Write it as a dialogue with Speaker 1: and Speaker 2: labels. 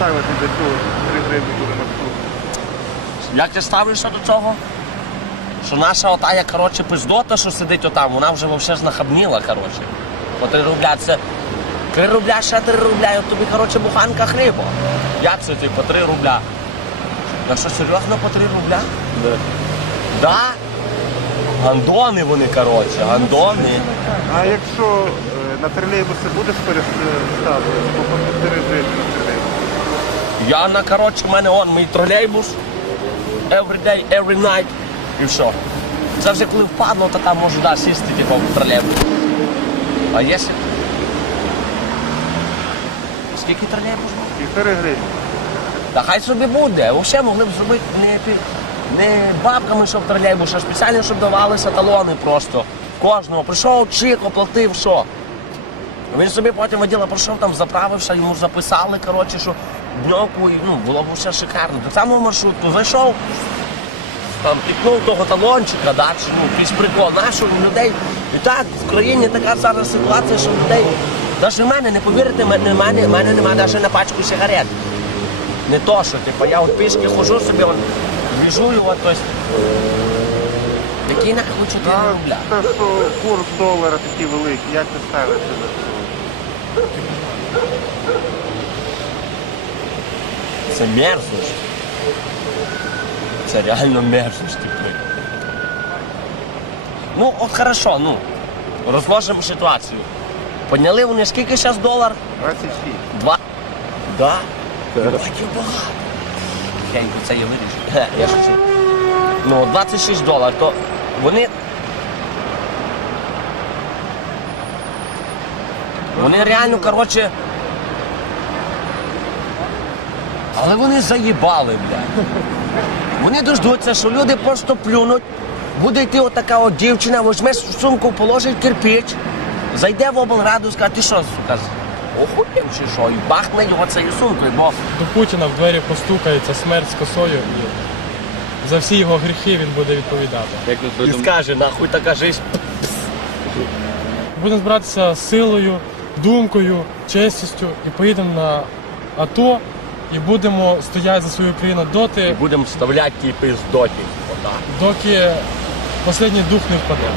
Speaker 1: Ставити до цього 3 гривні буде маршрут.
Speaker 2: Як ти ставишся до цього? Що наша отая, коротше, пиздота, що сидить отам, вона вже вовсе знахабніла, коротше. По 3 рубля це 3 рубля, ще 3 рубля, і от тобі, коротше, буханка хліба. Як це ти по 3 рубля? Так що серйозно по 3 рубля?
Speaker 1: Да.
Speaker 2: Да? Гандони вони, коротше, гандони.
Speaker 1: А якщо е, на тролейбуси будеш переставити, то по 4 гривні на.
Speaker 2: Я на коротше, в мене он мій тролейбус. Every day, every night. І все. Це вже коли впадло, то там можу да, сісти типу, в тролейбус. А якщо... Скільки тролейбус був?
Speaker 1: Півтори гривні.
Speaker 2: Та хай собі буде. Взагалі могли б зробити не, під, не бабками, щоб тролейбус, а спеціально, щоб давалися талони просто. Кожного. Прийшов, чик, оплатив, що. Він собі потім воділа прийшов, там заправився, йому записали, коротше, що дньовку, і ну, було б все шикарно. Так само в маршрутку зайшов, там пікнув того талончика, да, чи, ну, якийсь прикол. Нашу людей. І так, в країні така зараз ситуація, що людей. Навіть в мене, не повірите, в мене, мене, мене немає навіть на пачку сигарет. Не то, що типу, я от пішки ходжу собі, от, двіжую, от, тобто. Які нахуй 4
Speaker 1: А
Speaker 2: рубля.
Speaker 1: те, що курс долара такий великий, як ти ставишся до цього?
Speaker 2: Це мерзость. Це реально мерзость, типу. Ну, от хорошо, ну. Розложимо ситуацію. Підняли вони скільки зараз долар?
Speaker 1: 26.
Speaker 2: Два. Да? Батьків багато. Хенько, це я виріжу. Ге, Я шучу. Ну, 26 доларів, то вони. Вони реально, коротше. Але вони заїбали, блядь. Вони дождуться, що люди просто плюнуть. Буде йти отака от дівчина, візьме сумку, положить кирпич, зайде в облраду і скаже, ти що, сука, охуєв чи що? І бахне його цією сумкою, бо
Speaker 3: До Путіна в двері постукається смерть з косою і за всі його гріхи він буде відповідати.
Speaker 2: і скаже, нахуй така жизнь.
Speaker 3: Будемо збиратися силою, думкою, честістю і поїдемо на АТО і будемо стояти за свою країну доти,
Speaker 2: Будемо вставляти ті пиздоті. Отак.
Speaker 3: доки останній дух не впаде.